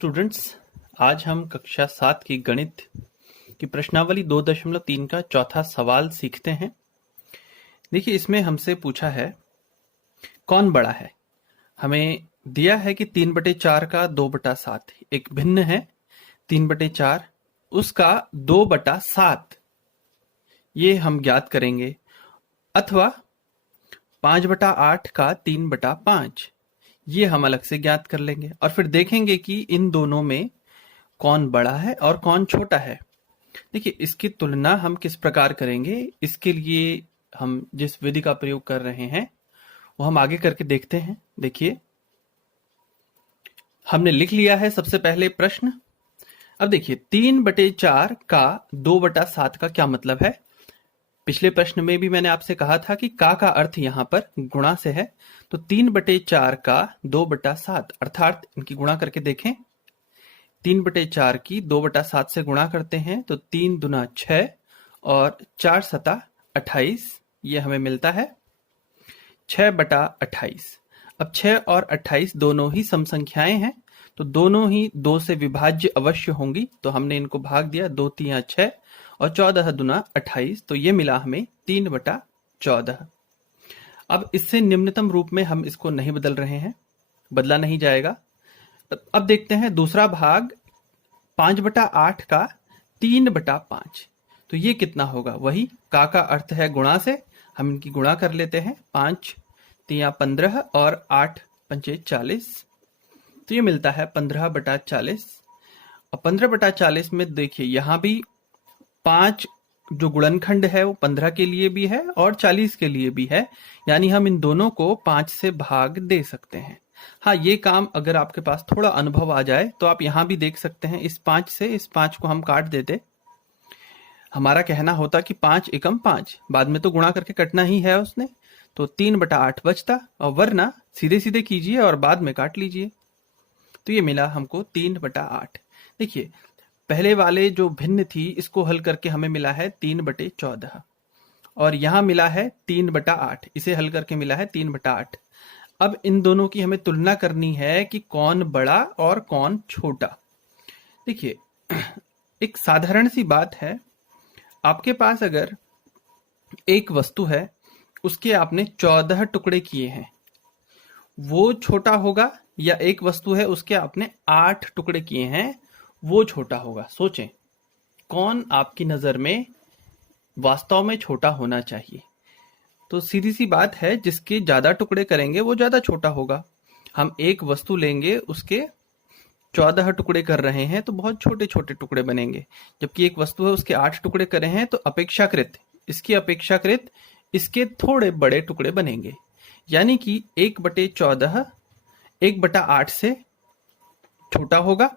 Students, आज हम कक्षा 7 की गणित की प्रश्नावली 2.3 का चौथा सवाल सीखते हैं। देखिए, इसमें हमसे पूछा है कौन बड़ा है। हमें दिया है कि 3/4 का 2/7 एक भिन्न है 3/4 उसका 2/7 ये हम ज्ञात करेंगे, अथवा 5/8 का 3/5 ये हम अलग से ज्ञात कर लेंगे और फिर देखेंगे कि इन दोनों में कौन बड़ा है और कौन छोटा है। देखिए, इसकी तुलना हम किस प्रकार करेंगे, इसके लिए हम जिस विधि का प्रयोग कर रहे हैं वो हम आगे करके देखते हैं। देखिए, हमने लिख लिया है सबसे पहले प्रश्न। अब देखिए, 3/4 का 2/7 का क्या मतलब है। पिछले प्रश्न में भी मैंने आपसे कहा था कि का अर्थ यहां पर गुणा से है, तो 3/4 का 2/7 अर्थात इनकी गुणा करके देखें। 3/4 की 2/7 से गुणा करते हैं तो 3 दूना 6 और 4 सता 28, ये हमें मिलता है 6/28। अब 6 और 28 दोनों ही सम संख्याएं हैं, तो दोनों ही 2 से विभाज्य अवश्य होंगी, तो हमने इनको भाग दिया, 2 3 6 और 14 दूना 28, तो ये मिला हमें 3/14। अब इससे निम्नतम रूप में हम इसको नहीं बदल रहे हैं, बदला नहीं जाएगा। अब देखते हैं दूसरा भाग 5/8 का 3/5, तो ये कितना होगा। वही का अर्थ है गुणा से, हम इनकी गुणा कर लेते हैं, 5 3 15 और 8 5 40, तो ये मिलता है 15/40। और 15/40 में देखिए यहां भी 5 जो गुणनखंड है वो 15 के लिए भी है और 40 के लिए भी है, यानी हम इन दोनों को 5 से भाग दे सकते हैं। हाँ, ये काम अगर आपके पास थोड़ा अनुभव आ जाए तो आप यहां भी देख सकते हैं, इस 5 से इस 5 को हम काट देते। हमारा कहना होता कि 5 एकम 5, बाद में तो गुणा करके कटना ही है उसने, तो 3/8 बचता, और वरना सीधे सीधे कीजिए और बाद में काट लीजिए। तो ये मिला हमको 3/8। देखिए, पहले वाले जो भिन्न थी इसको हल करके हमें मिला है 3/14 और यहां मिला है 3/8, इसे हल करके मिला है 3/8। अब इन दोनों की हमें तुलना करनी है कि कौन बड़ा और कौन छोटा। देखिए, एक साधारण सी बात है, आपके पास अगर एक वस्तु है, उसके आपने 14 टुकड़े किए हैं, वो छोटा होगा, या एक वस्तु है उसके आपने 8 टुकड़े किए हैं, वो छोटा होगा। सोचें कौन आपकी नजर में वास्तव में छोटा होना चाहिए। तो सीधी सी बात है, जिसके ज्यादा टुकड़े करेंगे वो ज्यादा छोटा होगा। हम एक वस्तु लेंगे, उसके 14 टुकड़े कर रहे हैं तो बहुत छोटे छोटे टुकड़े बनेंगे, जबकि एक वस्तु है उसके 8 टुकड़े करे हैं तो अपेक्षाकृत इसके थोड़े बड़े टुकड़े बनेंगे। यानी कि 1/14 1/8 से छोटा होगा,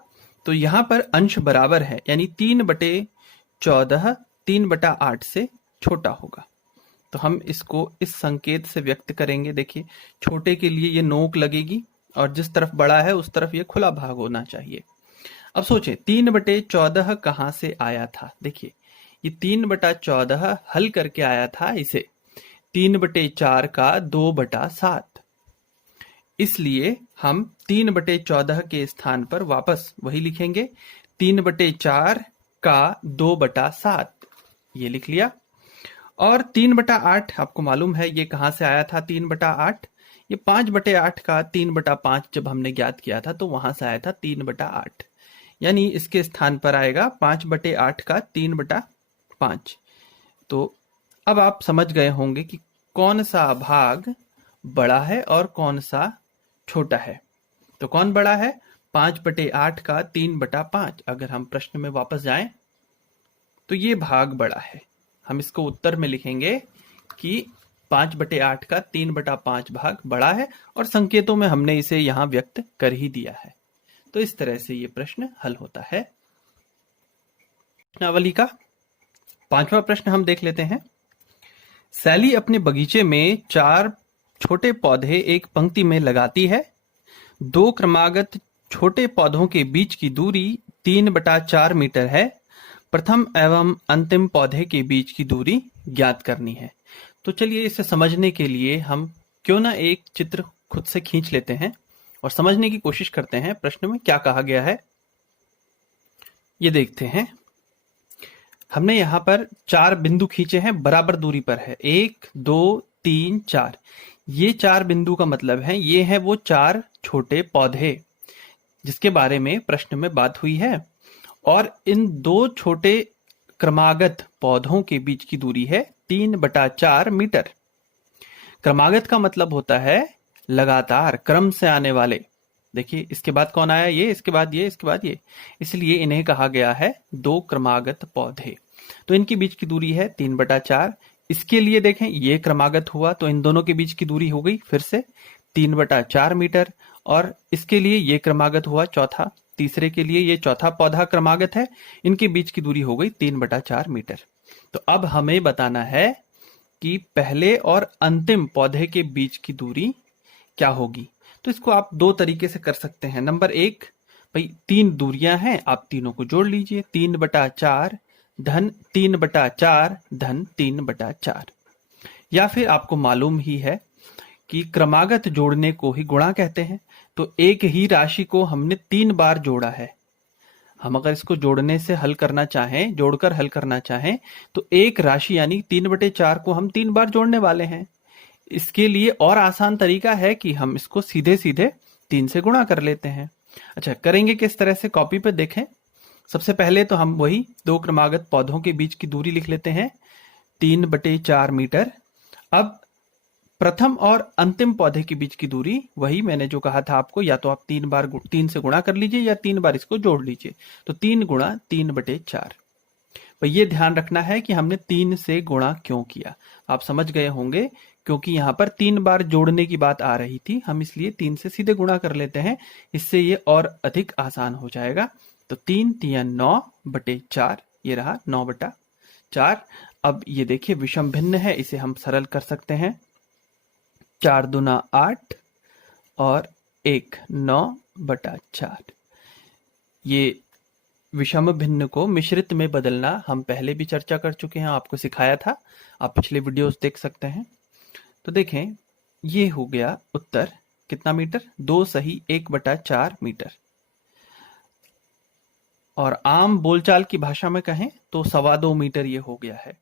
तो यहां पर अंश बराबर है, यानी 3/14 3/8 से छोटा होगा। तो हम इसको इस संकेत से व्यक्त करेंगे। देखिए, छोटे के लिए ये नोक लगेगी और जिस तरफ बड़ा है उस तरफ ये खुला भाग होना चाहिए। अब सोचें 3/14 कहां से आया था। देखिए, ये 3/14 हल करके आया था, इसे 3/4 का 2/7, इसलिए हम 3/14 के स्थान पर वापस वही लिखेंगे, 3/4 का 2/7, ये लिख लिया। और 3/8 आपको मालूम है ये कहां से आया था। 3/8 ये 5/8 का 3/5 जब हमने ज्ञात किया था तो वहां से आया था 3/8, यानी इसके स्थान पर आएगा 5/8 का 3/5। तो अब आप समझ गए होंगे कि कौन सा भाग बड़ा है और कौन सा छोटा है। तो कौन बड़ा है, 5/8 का 3/5। अगर हम प्रश्न में वापस जाएं तो ये भाग बड़ा है। हम इसको उत्तर में लिखेंगे कि 5/8 का 3/5 भाग बड़ा है, और संकेतों में हमने इसे यहां व्यक्त कर ही दिया है। तो इस तरह से ये प्रश्न हल होता है। प्रश्नावली का 5वां प्रश्न हम देख लेते हैं। सैली अपने बगीचे में 4 छोटे पौधे एक पंक्ति में लगाती है। 2 क्रमागत छोटे पौधों के बीच की दूरी 3/4 मीटर है। प्रथम एवं अंतिम पौधे के बीच की दूरी ज्ञात करनी है। तो चलिए, इसे समझने के लिए हम क्यों ना एक चित्र खुद से खींच लेते हैं और समझने की कोशिश करते हैं प्रश्न में क्या कहा गया है। ये देखते हैं, हमने यहाँ पर 4 बिंदु खींचे हैं, बराबर दूरी पर है, 1 2 3 4। ये 4 बिंदु का मतलब है ये है वो 4 छोटे पौधे जिसके बारे में प्रश्न में बात हुई है। और इन 2 छोटे क्रमागत पौधों के बीच की दूरी है 3/4 मीटर। क्रमागत का मतलब होता है लगातार क्रम से आने वाले। देखिए इसके बाद कौन आया, ये, इसके बाद ये, इसके बाद ये, इसलिए इन्हें कहा गया है 2 क्रमागत पौधे। तो इनके बीच की दूरी है 3/4। इसके लिए देखें ये क्रमागत हुआ तो इन दोनों के बीच की दूरी हो गई फिर से 3/4 मीटर। और इसके लिए ये क्रमागत हुआ चौथा, तीसरे के लिए ये चौथा पौधा क्रमागत है, इनके बीच की दूरी हो गई 3/4 मीटर। तो अब हमें बताना है कि पहले और अंतिम पौधे के बीच की दूरी क्या होगी। तो इसको आप 2 तरीके से कर सकते हैं। नंबर 1, भाई 3 दूरियां हैं, आप तीनों को जोड़ लीजिए, 3/4 धन 3/4 धन 3/4। या फिर आपको मालूम ही है कि क्रमागत जोड़ने को ही गुणा कहते हैं। तो एक ही राशि को हमने 3 बार जोड़ा है। हम अगर इसको जोड़ने से हल करना चाहें, जोड़कर हल करना चाहें, तो एक राशि यानी 3/4 को हम 3 बार जोड़ने वाले हैं। इसके लिए और आसान तरीका है कि हम इसको सीधे सीधे 3 से गुणा कर लेते हैं। अच्छा, करेंगे किस तरह से, कॉपी पे देखें। सबसे पहले तो हम वही 2 क्रमागत पौधों के बीच की दूरी लिख लेते हैं 3/4 मीटर। अब प्रथम और अंतिम पौधे के बीच की दूरी वही मैंने जो कहा था आपको, या तो आप 3 से गुणा कर लीजिए या 3 बार इसको जोड़ लीजिए। तो 3 गुणा 3/4। पर ये ध्यान रखना है कि हमने 3 से गुणा क्यों किया। आप समझ गए होंगे, क्योंकि यहाँ पर 3 बार जोड़ने की बात आ रही थी, हम इसलिए 3 से सीधे गुणा कर लेते हैं, इससे ये और अधिक आसान हो जाएगा। तो 3 3 9/4, ये रहा 9/4। अब ये देखिए विषम भिन्न है, इसे हम सरल कर सकते हैं। 4 दूना 8 और 1 9/4। ये विषम भिन्न को मिश्रित में बदलना हम पहले भी चर्चा कर चुके हैं, आपको सिखाया था, आप पिछले वीडियोस देख सकते हैं। तो देखें ये हो गया उत्तर, कितना मीटर, 2 सही 1/4 मीटर। और आम बोलचाल की भाषा में कहें तो 2.25 मीटर ये हो गया है।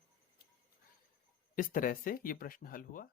इस तरह से ये प्रश्न हल हुआ।